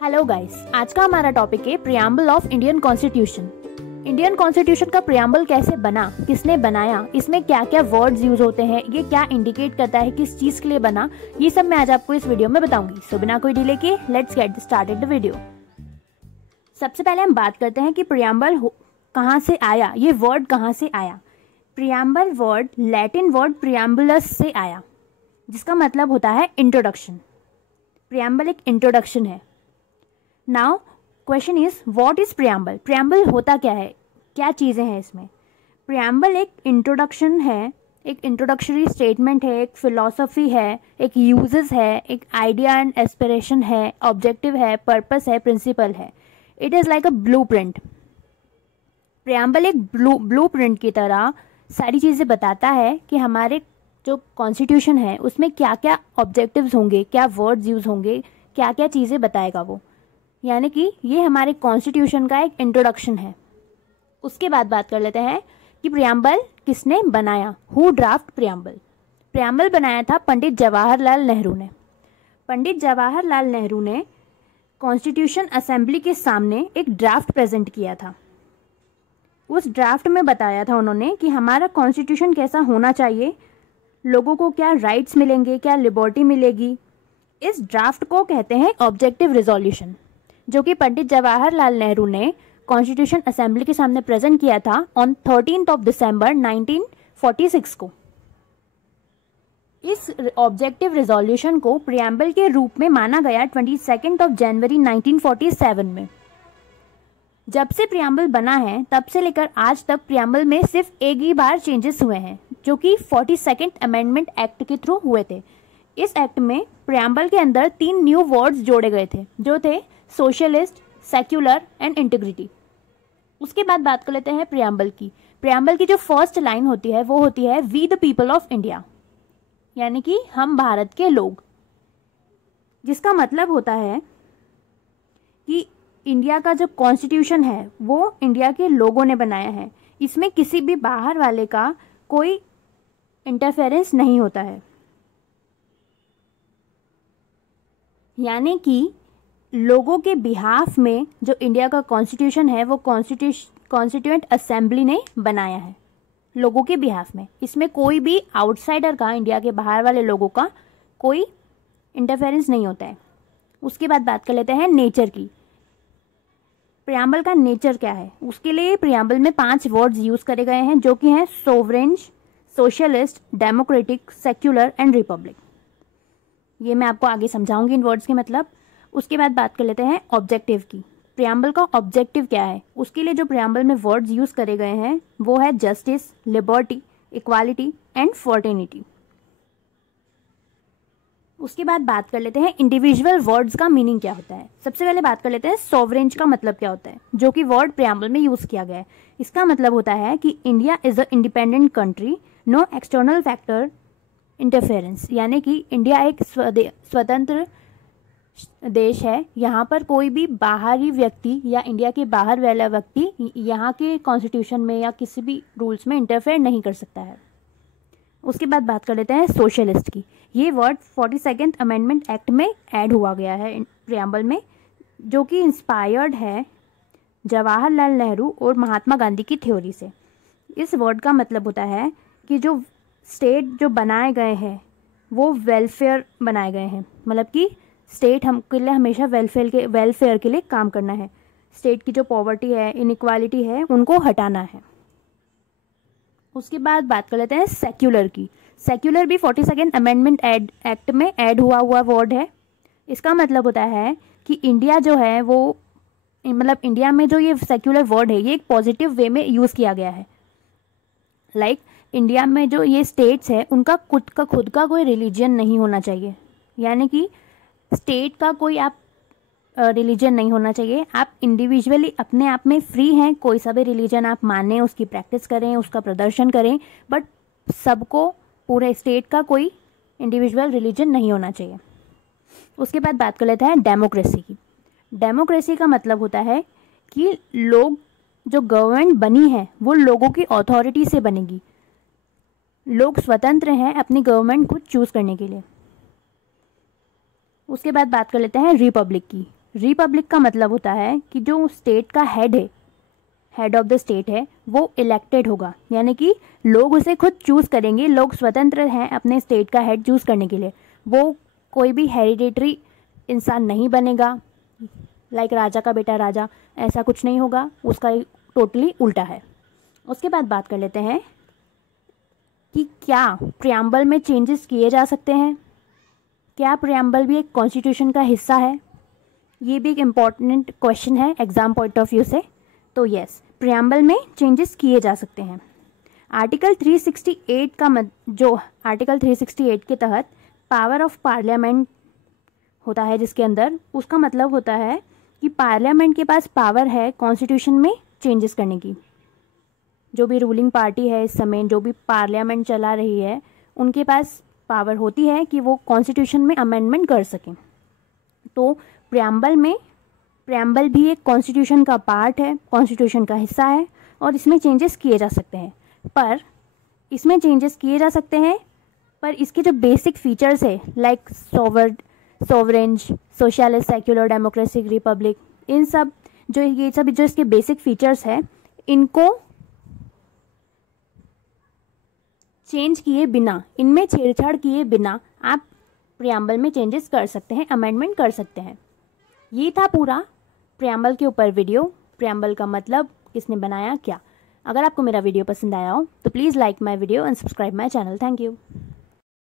Hello guys, आज का हमारा टॉपिक है preamble of Indian constitution. Indian constitution का प्रियम्बल कैसे बना, किसने बनाया, इसमें क्या क्या वर्ड्स यूज होते हैं, ये क्या इंडिकेट करता है, किस चीज के लिए बना, ये सब मैं आज आपको इस वीडियो में बताऊंगी। सो बिना कोई डिले के let's get started the video. सबसे पहले हम बात करते हैं कि प्रियम्बल कहाँ से आया, ये वर्ड कहाँ से आया। प्रियम्बल वर्ड लैटिन वर्ड प्रियम्बुलस से आया, जिसका मतलब होता है इंट्रोडक्शन। प्रियम्बल एक इंट्रोडक्शन है। Now question is what is preamble. Preamble होता क्या है, क्या चीज़ें हैं इसमें। प्रियम्बल एक इंट्रोडक्शन है, एक इंट्रोडक्टरी स्टेटमेंट है, एक फिलॉसफी है, एक यूजेस है, एक आइडिया एंड एस्पिरेशन है, ऑब्जेक्टिव है, पर्पस है, प्रिंसिपल है। It is like a blueprint. Preamble एक ब्लूप्रिंट की तरह सारी चीज़ें बताता है कि हमारे जो कॉन्स्टिट्यूशन है उसमें क्या क्या ऑब्जेक्टिव्स होंगे, क्या वर्ड्स यूज होंगे, क्या क्या चीज़ें बताएगा वो। यानी कि ये हमारे कॉन्स्टिट्यूशन का एक इंट्रोडक्शन है। उसके बाद बात कर लेते हैं कि प्रियम्बल किसने बनाया, हु ड्राफ्ट प्रियम्बल। प्रियम्बल बनाया था पंडित जवाहरलाल नेहरू ने। पंडित जवाहरलाल नेहरू ने कॉन्स्टिट्यूशन असेंबली के सामने एक ड्राफ्ट प्रेजेंट किया था। उस ड्राफ्ट में बताया था उन्होंने कि हमारा कॉन्स्टिट्यूशन कैसा होना चाहिए, लोगों को क्या राइट्स मिलेंगे, क्या लिबर्टी मिलेगी। इस ड्राफ्ट को कहते हैं ऑब्जेक्टिव रिजोल्यूशन, जो कि पंडित जवाहरलाल नेहरू ने कॉन्स्टिट्यूशन असेंबली के सामने प्रेजेंट किया था ऑन 13 दिसंबर 1946 को। इस ऑब्जेक्टिव रिजोल्यूशन को प्रियम्बल के रूप में माना गया 22 जनवरी 1947 में। जब से प्रियम्बल बना है तब से लेकर आज तक प्रियम्बल में सिर्फ एक ही बार चेंजेस हुए हैं, जो कि 42nd अमेंडमेंट एक्ट के थ्रू हुए थे। इस एक्ट में प्रियम्बल के अंदर 3 न्यू वर्ड्स जोड़े गए थे, जो थे सोशलिस्ट, सेक्युलर एंड इंटीग्रिटी। उसके बाद बात कर लेते हैं प्रियम्बल की। प्रियम्बल की जो फर्स्ट लाइन होती है वो होती है we the people of India, यानी कि हम भारत के लोग, जिसका मतलब होता है कि इंडिया का जो कॉन्स्टिट्यूशन है वो इंडिया के लोगों ने बनाया है। इसमें किसी भी बाहर वाले का कोई इंटरफेरेंस नहीं होता है। यानी कि लोगों के बिहाफ में जो इंडिया का कॉन्स्टिट्यूशन है वो कॉन्स्टिट्यूएंट असेंबली ने बनाया है, लोगों के बिहाफ में। इसमें कोई भी आउटसाइडर का, इंडिया के बाहर वाले लोगों का कोई इंटरफेरेंस नहीं होता है। उसके बाद बात कर लेते हैं नेचर की। प्रियम्बल का नेचर क्या है, उसके लिए प्रियम्बल में 5 वर्ड्स यूज करे गए हैं, जो कि हैं sovereign, socialist, democratic, secular and Republic. ये मैं आपको आगे समझाऊंगी इन वर्ड्स के मतलब। उसके बाद बात कर लेते हैं ऑब्जेक्टिव की। प्रियम्बल का ऑब्जेक्टिव क्या है, उसके लिए जो प्रियम्बल में वर्ड्स यूज करे गए हैं वो है justice, liberty, equality and fraternity. उसके बाद बात कर लेते हैं इंडिविजुअल वर्ड्स का मीनिंग क्या होता है। सबसे पहले बात कर लेते हैं सोवरेन का मतलब क्या होता है, जो कि वर्ड प्रियम्बल में यूज किया गया है। इसका मतलब होता है कि India is a independent country, no external factor interference. यानी कि इंडिया एक स्वतंत्र देश है, यहाँ पर कोई भी बाहरी व्यक्ति या इंडिया के बाहर वाला व्यक्ति यहाँ के कॉन्स्टिट्यूशन में या किसी भी रूल्स में इंटरफेयर नहीं कर सकता है। उसके बाद बात कर लेते हैं सोशलिस्ट की। ये वर्ड 42nd अमेंडमेंट एक्ट में ऐड हुआ गया है प्रियम्बल में, जो कि इंस्पायर्ड है जवाहरलाल नेहरू और महात्मा गांधी की थ्योरी से। इस वर्ड का मतलब होता है कि जो स्टेट जो बनाए गए हैं वो वेलफेयर बनाए गए हैं, मतलब कि स्टेट हमके लिए हमेशा वेलफेयर के लिए काम करना है। स्टेट की जो पॉवर्टी है, इनइक्वालिटी है, उनको हटाना है। उसके बाद बात कर लेते हैं सेक्युलर की। सेक्युलर भी 42nd अमेंडमेंट एक्ट में ऐड हुआ वर्ड है। इसका मतलब होता है कि इंडिया जो है वो, मतलब इंडिया में जो ये सेक्युलर वर्ड है ये एक पॉजिटिव वे में यूज़ किया गया है। लाइक इंडिया में जो ये स्टेट्स है उनका खुद का कोई रिलीजन नहीं होना चाहिए। यानी कि स्टेट का कोई आप रिलीजन नहीं होना चाहिए। आप इंडिविजुअली अपने आप में फ्री हैं, कोई सा भी रिलीजन आप मानें, उसकी प्रैक्टिस करें, उसका प्रदर्शन करें, बट सबको, पूरे स्टेट का कोई इंडिविजुअल रिलीजन नहीं होना चाहिए। उसके बाद बात कर लेते हैं डेमोक्रेसी की। डेमोक्रेसी का मतलब होता है कि लोग, जो गवर्नमेंट बनी है वो लोगों की अथॉरिटी से बनेगी। लोग स्वतंत्र हैं अपनी गवर्नमेंट खुद चूज करने के लिए। उसके बाद बात कर लेते हैं रिपब्लिक की। रिपब्लिक का मतलब होता है कि जो स्टेट का हेड है, हेड ऑफ द स्टेट है, वो इलेक्टेड होगा, यानी कि लोग उसे खुद चूज करेंगे, लोग स्वतंत्र हैं अपने स्टेट का हेड चूज करने के लिए। वो कोई भी हेरिडेटरी इंसान नहीं बनेगा, लाइक राजा का बेटा राजा, ऐसा कुछ नहीं होगा, उसका टोटली उल्टा है। उसके बाद बात कर लेते हैं कि क्या प्रियम्बल में चेंजेस किए जा सकते हैं, क्या प्रियम्बल भी एक कॉन्स्टिट्यूशन का हिस्सा है। ये भी एक इम्पॉर्टेंट क्वेश्चन है एग्जाम पॉइंट ऑफ व्यू से। तो यस, प्रियम्बल में चेंजेस किए जा सकते हैं। आर्टिकल 368 का जो आर्टिकल 368 के तहत पावर ऑफ पार्लियामेंट होता है, जिसके अंदर उसका मतलब होता है कि पार्लियामेंट के पास पावर है कॉन्स्टिट्यूशन में चेंजेस करने की। जो भी रूलिंग पार्टी है इस समय, जो भी पार्लियामेंट चला रही है, उनके पास पावर होती है कि वो कॉन्स्टिट्यूशन में अमेंडमेंट कर सकें। तो प्रियम्बल भी एक कॉन्स्टिट्यूशन का पार्ट है, कॉन्स्टिट्यूशन का हिस्सा है, और इसमें चेंजेस किए जा सकते हैं। पर इसके जो बेसिक फीचर्स है, like sovereign, socialist, secular, democratic, republic, इन सब जो इसके बेसिक फीचर्स है, इनको चेंज किए बिना, इनमें छेड़छाड़ किए बिना आप प्रियम्बल में चेंजेस कर सकते हैं, अमेंडमेंट कर सकते हैं। ये था पूरा प्रियम्बल के ऊपर वीडियो। प्रियम्बल का मतलब, किसने बनाया, क्या। अगर आपको मेरा वीडियो पसंद आया हो तो please like my video and subscribe my channel. Thank you.